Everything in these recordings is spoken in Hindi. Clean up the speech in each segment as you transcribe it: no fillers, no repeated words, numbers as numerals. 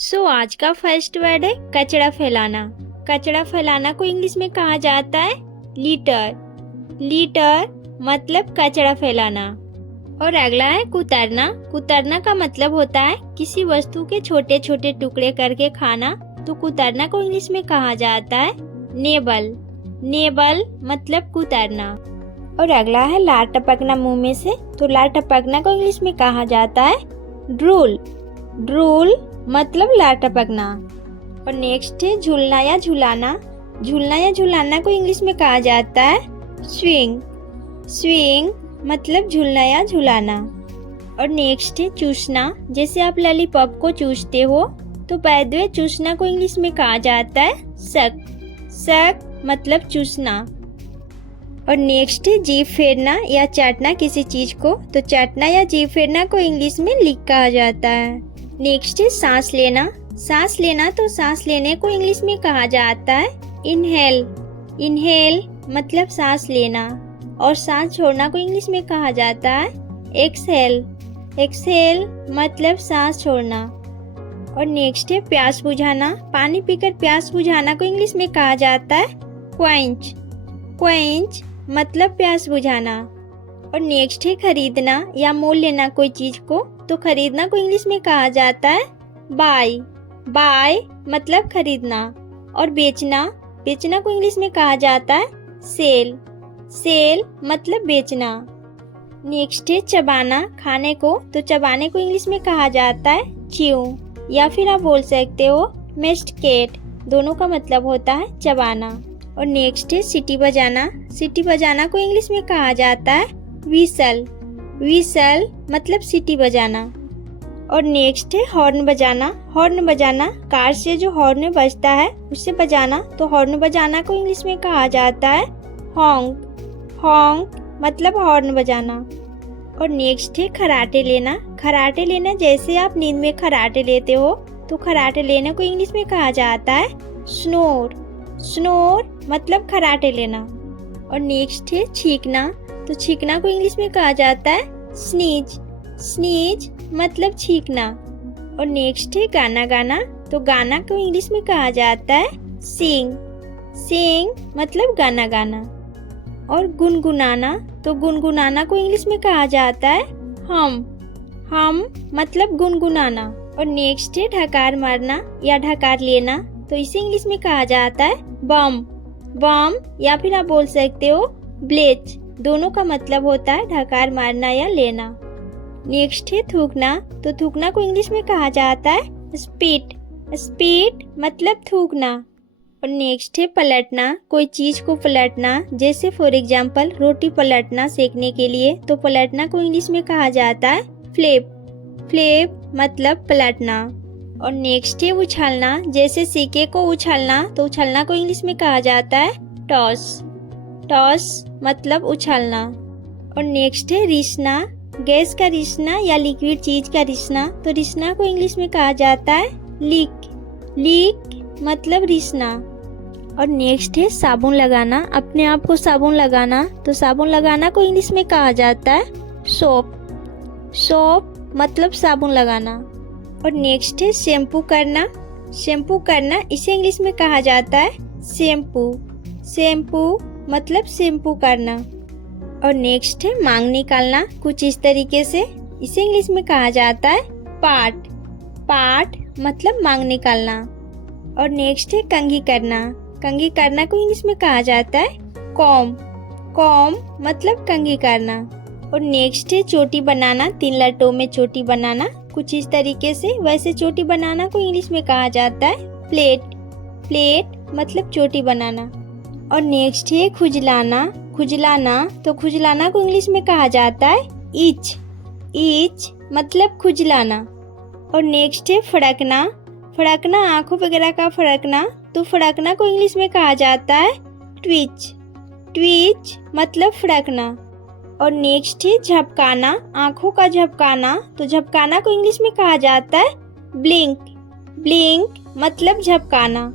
आज का फर्स्ट वर्ड है कचरा फैलाना। कचरा फैलाना को इंग्लिश में कहा जाता है लिटर। लिटर मतलब कचरा फैलाना। और अगला है कुतरना। कुतरना का मतलब होता है किसी वस्तु के छोटे छोटे टुकड़े करके खाना। तो कुतरना को इंग्लिश में कहा जाता है नेबल। नेबल मतलब कुतरना। और अगला है लार टपकना मुंह में से। तो लार टपकना को इंग्लिश में कहा जाता है ड्रूल। ड्रूल मतलब लार टपकना। और नेक्स्ट है झूलना या झुलाना। झूलना या झुलाना को इंग्लिश में कहा जाता है स्विंग। स्विंग मतलब झूलना या झुलाना। और नेक्स्ट है चूसना। जैसे आप लॉलीपॉप को चूसते हो तो बाय द वे चूसना को इंग्लिश में कहा जाता है सक। सक मतलब चूसना। और नेक्स्ट है जीभ फेरना या चाटना किसी चीज को। तो चाटना या जीभ फेरना को इंग्लिश में लिक कहा जाता है। नेक्स्ट है सांस लेना। सांस लेना तो सांस लेने को इंग्लिश में कहा जाता है इनहेल। इनहेल मतलब सांस लेना। और सांस छोड़ना को इंग्लिश में कहा जाता है एक्सहेल। एक्सहेल मतलब सांस छोड़ना। और नेक्स्ट है प्यास बुझाना। पानी पीकर प्यास बुझाना को इंग्लिश में कहा जाता है क्वेंच। क्वेंच मतलब प्यास बुझाना। और नेक्स्ट है खरीदना या मोल लेना कोई चीज को। तो खरीदना को इंग्लिश में कहा जाता है बाय। बाय मतलब खरीदना। और बेचना, बेचना को इंग्लिश में कहा जाता है सेल। सेल मतलब बेचना। नेक्स्ट है चबाना खाने को। तो चबाने को इंग्लिश में कहा जाता है च्यू या फिर आप बोल सकते हो मेस्टिकेट। दोनों का मतलब होता है चबाना। और नेक्स्ट है सीटी बजाना। सीटी बजाना को इंग्लिश में कहा जाता है व्हिसल। व्हिसल मतलब सीटी बजाना। और नेक्स्ट है हॉर्न बजाना। हॉर्न बजाना कार से जो हॉर्न बजता है उसे बजाना। तो हॉर्न बजाना को इंग्लिश में कहा जाता है हॉन्क। हॉन्क मतलब हॉर्न बजाना। और नेक्स्ट है खराटे लेना। खराटे लेना जैसे आप नींद में खराटे लेते हो तो खराटे लेने को इंग्लिश में कहा जाता है स्नोर। स्नोर मतलब खराटे लेना। और नेक्स्ट है छींकना। तो छींकना को इंग्लिश में कहा जाता है स्नीज। स्नीज मतलब छींकना। और नेक्स्ट है गाना गाना। तो गाना को इंग्लिश में कहा जाता है सिंग। सिंग मतलब गाना गाना। और गुनगुनाना। तो गुनगुनाना को इंग्लिश में कहा जाता है हम। हम मतलब गुनगुनाना। और नेक्स्ट है ढकार मारना या ढकार लेना। तो इसे इंग्लिश में कहा जाता है बम। बम या फिर आप बोल सकते हो ब्लेच। दोनों का मतलब होता है ढकार मारना या लेना। नेक्स्ट है थूकना। तो थूकना को इंग्लिश में कहा जाता है स्पीट। स्पीट मतलब थूकना। और नेक्स्ट है पलटना। कोई चीज को पलटना जैसे फॉर एग्जाम्पल रोटी पलटना सेकने के लिए। तो पलटना को इंग्लिश में कहा जाता है फ्लिप। फ्लिप मतलब पलटना। और नेक्स्ट है उछालना। जैसे सिक्के को उछालना। तो उछालना को इंग्लिश में कहा जाता है टॉस। टॉस मतलब उछालना। और नेक्स्ट है रिसना। गैस का रिसना या लिक्विड चीज का रिसना। तो रिसना को इंग्लिश में कहा जाता है लीक। लीक मतलब रिसना। और नेक्स्ट है साबुन लगाना। अपने आप को साबुन लगाना। तो साबुन लगाना को इंग्लिश में कहा जाता है सोप। सोप मतलब साबुन लगाना। और नेक्स्ट है शैम्पू करना। शैम्पू करना इसे इंग्लिश में कहा जाता है शैम्पू। शैम्पू मतलब शैम्पू करना। और नेक्स्ट है मांग निकालना कुछ इस तरीके से। इसे इंग्लिश में कहा जाता है पार्ट। पार्ट मतलब मांग निकालना। और नेक्स्ट है कंघी करना। कंघी करना को इंग्लिश में कहा जाता है कॉम। कॉम मतलब कंघी करना। और नेक्स्ट है चोटी बनाना। 3 लटों में चोटी बनाना कुछ इस तरीके से। वैसे चोटी बनाना को इंग्लिश में कहा जाता है प्लेट। प्लेट मतलब चोटी बनाना। और नेक्स्ट है खुजलाना। खुजलाना तो खुजलाना को इंग्लिश में कहा जाता है इच। इच मतलब खुजलाना। और नेक्स्ट है फड़कना। फड़कना आंखों वगैरह का फड़कना। तो फड़कना को इंग्लिश में कहा जाता है ट्विच। ट्विच मतलब फड़कना। और नेक्स्ट है झपकाना। आंखों का झपकाना। तो झपकाना को इंग्लिश में कहा जाता है ब्लिंक। ब्लिंक मतलब झपकाना।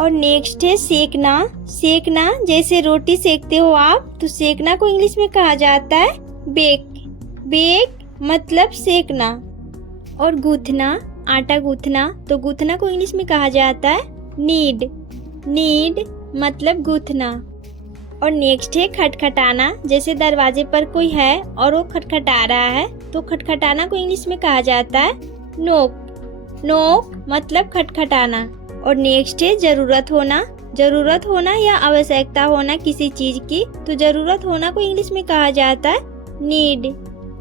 और नेक्स्ट है सेकना। सेकना जैसे रोटी सेकते हो आप। तो सेकना को इंग्लिश में कहा जाता है बेक। बेक मतलब सेकना। और गूंथना आटा गूंथना, तो गूंथना को इंग्लिश में कहा जाता है नीड। नीड मतलब गूंथना। और नेक्स्ट है खटखटाना, जैसे दरवाजे पर कोई है और वो खटखटा रहा है तो खटखटाना को इंग्लिश में कहा जाता है नोक। नोक मतलब खटखटाना। और नेक्स्ट है जरूरत होना। जरूरत होना या आवश्यकता होना किसी चीज की, तो जरूरत होना को इंग्लिश में कहा जाता है नीड।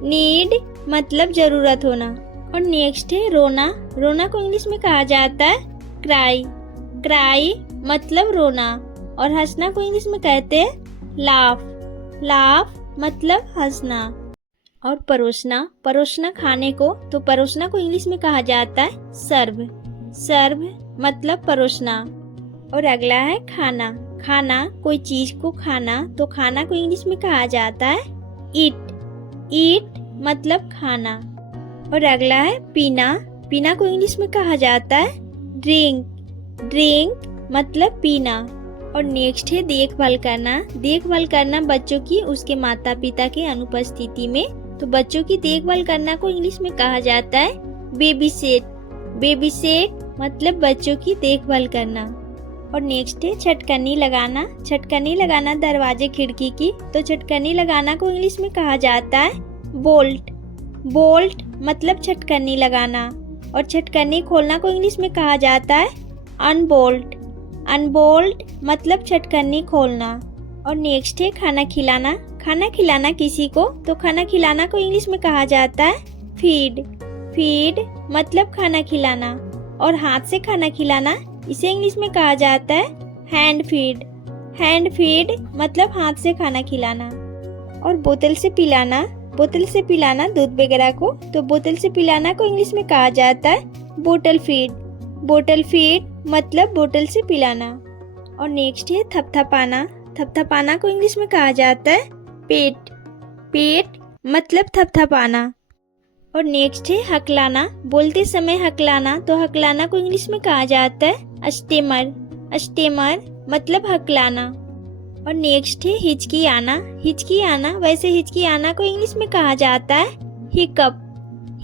नीड मतलब जरूरत होना। और नेक्स्ट है रोना। रोना को इंग्लिश में कहा जाता है क्राई। क्राई मतलब रोना। और हंसना को इंग्लिश में कहते हैं लाफ। लाफ मतलब हंसना। और परोसना। परोसना खाने को, तो परोसना को इंग्लिश में कहा जाता है सर्व। सर्व मतलब परोसना। और अगला है खाना। खाना कोई चीज को खाना, तो खाना को इंग्लिश में कहा जाता है ईट। ईट मतलब खाना। और अगला है पीना। पीना को इंग्लिश में कहा जाता है ड्रिंक। ड्रिंक मतलब पीना। और नेक्स्ट है देखभाल करना। देखभाल करना बच्चों की उसके माता पिता के अनुपस्थिति में, तो बच्चों की देखभाल करना को इंग्लिश में कहा जाता है बेबी सेट। बेबी सेट मतलब बच्चों की देखभाल करना। और नेक्स्ट है छटकनी लगाना। छटकनी लगाना दरवाजे खिड़की की, तो छटकनी लगाना को इंग्लिश में कहा जाता है बोल्ट। बोल्ट मतलब छटकनी लगाना। और छटकनी खोलना को इंग्लिश में कहा जाता है अनबोल्ट। अनबोल्ट मतलब छटकनी खोलना। और नेक्स्ट है खाना खिलाना। खाना खिलाना किसी को, तो खाना खिलाना को इंग्लिश में कहा जाता है फीड। फीड मतलब खाना खिलाना। और हाथ से खाना खिलाना, इसे इंग्लिश में कहा जाता है हैंड फीड। हैंड फीड मतलब हाथ से खाना खिलाना। और बोतल से पिलाना। बोतल से पिलाना दूध वगैरह को, तो बोतल से पिलाना को इंग्लिश में कहा जाता है बोतल फीड। बोतल फीड मतलब बोतल से पिलाना। और नेक्स्ट है थपथपाना। थपथपाना को इंग्लिश में कहा जाता है पेट। पेट मतलब थपथपाना। और नेक्स्ट है हकलाना। बोलते समय हकलाना, तो हकलाना को इंग्लिश में कहा जाता है स्टेमर। स्टेमर मतलब हकलाना। और नेक्स्ट है हिचकी आना। हिचकी आना, वैसे हिचकी आना को इंग्लिश में कहा जाता है हिकअप।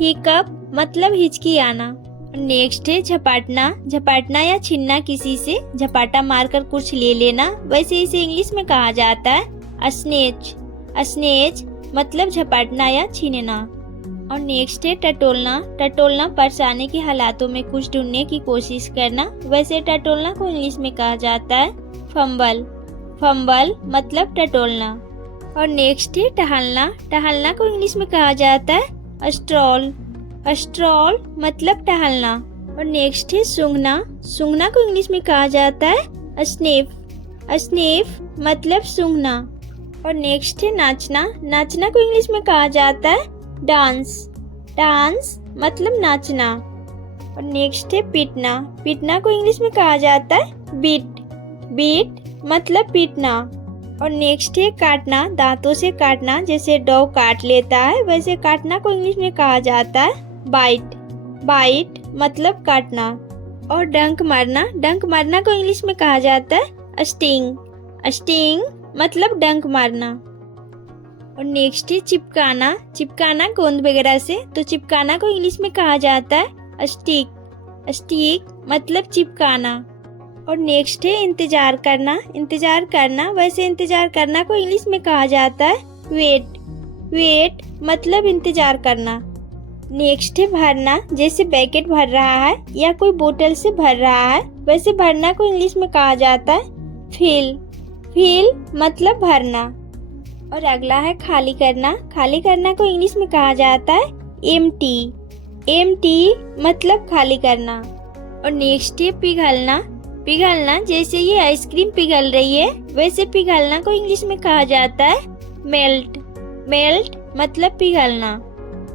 हिकअप मतलब हिचकी आना। नेक्स्ट है झपाटना। झपाटना या छीनना किसी से, झपाटा मारकर कुछ ले लेना, वैसे इसे इंग्लिश में कहा जाता है स्नेच। स्नेच मतलब झपाटना या छीनना। और नेक्स्ट है टटोलना। टटोलना परेशानी के हालातों में कुछ ढूंढने की कोशिश करना, वैसे टटोलना को इंग्लिश में कहा जाता है फंबल। फंबल मतलब टटोलना। और नेक्स्ट है टहलना। टहलना को इंग्लिश में कहा जाता है स्ट्रॉल। स्ट्रॉल मतलब टहलना। और नेक्स्ट है सूंघना। सूंघना को इंग्लिश में कहा जाता है स्निफ। स्निफ मतलब सूंघना। और नेक्स्ट है नाचना। नाचना को इंग्लिश में कहा जाता है डांस। डांस मतलब नाचना। और नेक्स्ट है पीटना। पीटना को इंग्लिश में कहा जाता है बीट। बीट मतलब पीटना। और नेक्स्ट है काटना। दांतों से काटना, जैसे डॉग काट लेता है, वैसे काटना को इंग्लिश में कहा जाता है बाइट। बाइट मतलब काटना। और डंक मारना। डंक मारना को इंग्लिश में कहा जाता है स्टिंग। स्टिंग मतलब डंक मारना। और नेक्स्ट है चिपकाना। चिपकाना गोंद वगैरह से, तो चिपकाना को इंग्लिश में कहा जाता है स्टिक। स्टिक मतलब चिपकाना। और नेक्स्ट है इंतजार करना। इंतजार करना, वैसे इंतजार करना को इंग्लिश में कहा जाता है वेट। वेट मतलब इंतजार करना। नेक्स्ट है भरना। जैसे पैकेट भर रहा है या कोई बोतल से भर रहा है, वैसे भरना को इंग्लिश में कहा जाता है फिल। फिल मतलब भरना। और अगला है खाली करना। खाली करना को इंग्लिश में कहा जाता है एम्प्टी। एम्प्टी मतलब खाली करना। और नेक्स्ट है पिघलना। पिघलना, जैसे ये आइसक्रीम पिघल रही है, वैसे पिघलना को इंग्लिश में कहा जाता है मेल्ट। मेल्ट मतलब पिघलना।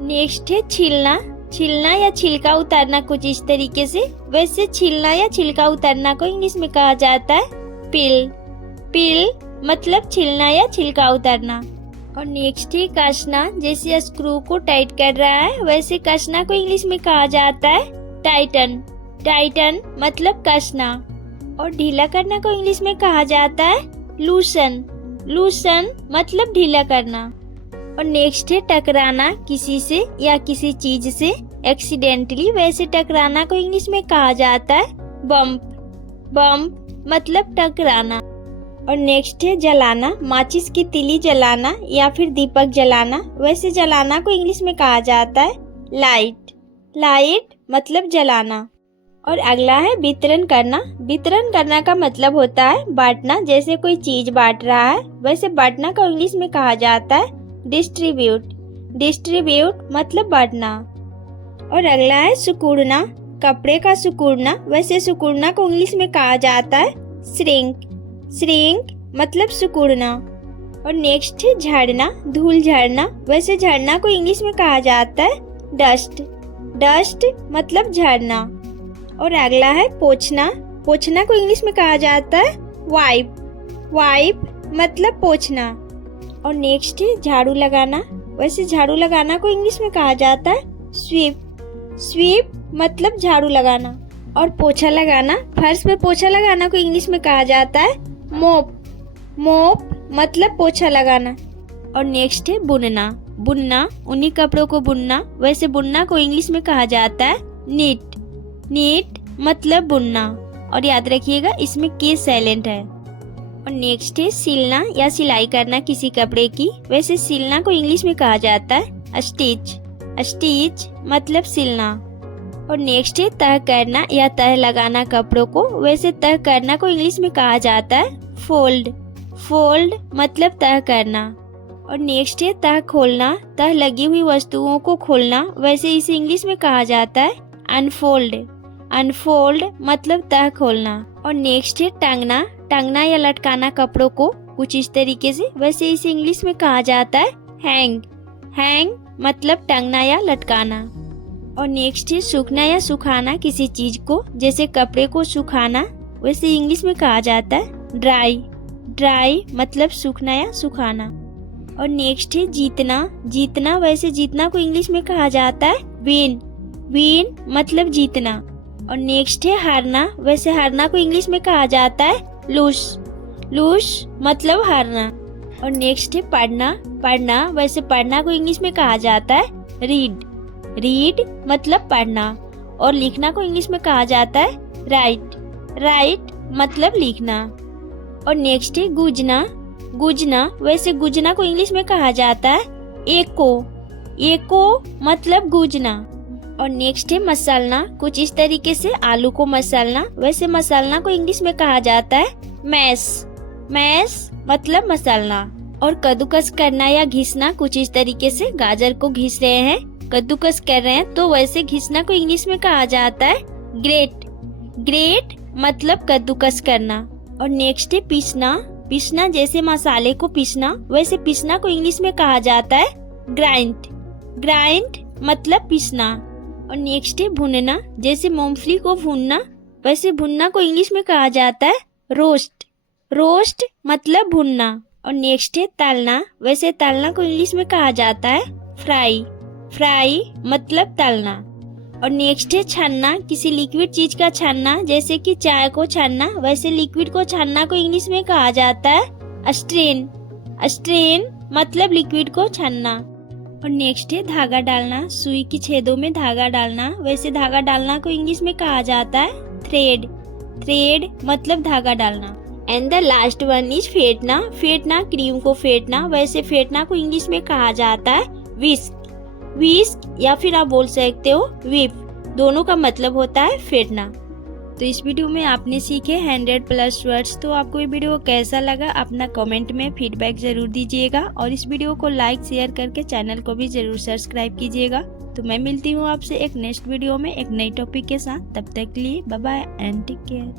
नेक्स्ट है छीलना। छीलना या छिलका उतारना कुछ इस तरीके से, वैसे छीलना या छिलका उतारना को इंग्लिश में कहा जाता है पिल। पिल मतलब छीलना या छिलका उतारना। और नेक्स्ट है कसना। जैसे स्क्रू को टाइट कर रहा है, वैसे कसना को इंग्लिश में कहा जाता है टाइटन। टाइटन मतलब कसना। और ढीला करना को इंग्लिश में कहा जाता है लूसन। लूसन मतलब ढीला करना। और नेक्स्ट है टकराना किसी से या किसी चीज से, एक्सीडेंटली वैसे टकराना को इंग्लिश में कहा जाता है बम्प। बम्प मतलब टकराना। और नेक्स्ट है जलाना, माचिस की तीली जलाना या फिर दीपक जलाना, वैसे जलाना को इंग्लिश में कहा जाता है लाइट। लाइट मतलब जलाना। और अगला है वितरण करना। वितरण करना का मतलब होता है बांटना, जैसे कोई चीज बांट रहा है वैसे बांटना को इंग्लिश में कहा जाता है डिस्ट्रीब्यूट। डिस्ट्रीब्यूट मतलब बांटना। और अगला है सुकुड़ना, कपड़े का सुकुड़ना, वैसे सुकुड़ना को इंग्लिश में कहा जाता है श्रिंक। श्रिंक मतलब सुकुड़ना। और नेक्स्ट है झाड़ना, धूल झाड़ना, वैसे झाड़ना को इंग्लिश में कहा जाता है डस्ट। डस्ट मतलब झाड़ना। और अगला है पोंछना। पोंछना को इंग्लिश में कहा जाता है वाइप। वाइप मतलब पोंछना। और नेक्स्ट है झाड़ू लगाना, वैसे झाड़ू लगाना को इंग्लिश में कहा जाता है स्वीप। स्वीप मतलब झाड़ू लगाना। और पोछा लगाना, फर्श पे पोछा लगाना को इंग्लिश में कहा जाता है मोप। मोप मतलब पोछा लगाना। और नेक्स्ट है बुनना। बुनना उन्हीं कपड़ों को बुनना, वैसे बुनना को इंग्लिश में कहा जाता है नीट। नीट मतलब बुनना। और याद रखिएगा इसमें के साइलेंट है। और नेक्स्ट है सिलना या सिलाई करना किसी कपड़े की, वैसे सिलना को इंग्लिश में कहा जाता है स्टिच। स्टिच मतलब सिलना। और नेक्स्ट है तह करना या तह लगाना कपड़ों को, वैसे तह करना को इंग्लिश में कहा जाता है फोल्ड। फोल्ड मतलब तह करना। और नेक्स्ट है तह खोलना, तह लगी हुई वस्तुओं को खोलना, वैसे इसे इंग्लिश में कहा जाता है अनफोल्ड। अनफोल्ड मतलब तह खोलना। और नेक्स्ट है टांगना। टांगना या लटकाना कपड़ों को कुछ इस तरीके से, वैसे इसे इंग्लिश में कहा जाता है हैंग। हैंग मतलब टांगना या लटकाना। और नेक्स्ट है सूखना या सुखाना किसी चीज को, जैसे कपड़े को सुखाना, वैसे इंग्लिश में कहा जाता है ड्राई। ड्राई मतलब सूखना या सुखाना। और नेक्स्ट है जीतना। जीतना, वैसे जीतना को इंग्लिश में कहा जाता है विन। विन मतलब जीतना। और नेक्स्ट है हारना, वैसे हारना को इंग्लिश में कहा जाता है लूस। लूस मतलब हारना। और नेक्स्ट है पढ़ना। पढ़ना, वैसे पढ़ना को इंग्लिश में कहा जाता है रीड। रीड मतलब पढ़ना। और लिखना को इंग्लिश में कहा जाता है राइट। राइट मतलब लिखना। और नेक्स्ट है गूंजना। गूंजना, वैसे गूंजना को इंग्लिश में कहा जाता है एको। एको मतलब गूंजना। और नेक्स्ट है मसलना, कुछ इस तरीके से आलू को मसलना, वैसे मसलना को इंग्लिश में कहा जाता है मैश। मैश मतलब मसलना। और कद्दूकस करना या घिसना, कुछ इस तरीके से गाजर को घिस रहे हैं, कद्दूकस कर रहे हैं, तो वैसे घिसना को इंग्लिश में कहा जाता है ग्रेट। ग्रेट मतलब कद्दूकस करना। और नेक्स्ट है पीसना। पीसना जैसे मसाले को पीसना, वैसे पीसना को इंग्लिश में कहा जाता है ग्राइंड। ग्राइंड मतलब पीसना। और नेक्स्ट है भुनना, जैसे मूंगफली को भूनना, वैसे भुनना को इंग्लिश में कहा जाता है रोस्ट। रोस्ट मतलब भुनना। और नेक्स्ट है तलना, वैसे तलना को इंग्लिश में कहा जाता है फ्राई। फ्राई मतलब तलना। और नेक्स्ट है छानना, किसी लिक्विड चीज का छानना, जैसे कि चाय को छानना, वैसे लिक्विड को छानना को इंग्लिश में कहा जाता है स्ट्रेन। स्ट्रेन मतलब लिक्विड को छानना। और नेक्स्ट है धागा डालना, सुई की छेदों में धागा डालना, वैसे धागा डालना को इंग्लिश में कहा जाता है थ्रेड। थ्रेड मतलब धागा डालना। And the last one is फेंटना। फेंटना क्रीम को फेंटना, वैसे फेंटना को इंग्लिश में कहा जाता है विस्क। विस्क या फिर आप बोल सकते हो व्हिप, दोनों का मतलब होता है फेंटना। तो इस वीडियो में आपने सीखे 100+ वर्ड्स। तो आपको ये वीडियो कैसा लगा अपना कमेंट में फीडबैक जरूर दीजिएगा। और इस वीडियो को लाइक शेयर करके चैनल को भी जरूर सब्सक्राइब कीजिएगा। तो मैं मिलती हूँ आपसे एक नेक्स्ट वीडियो में एक नई टॉपिक के साथ। तब तक के लिए bye bye and take care.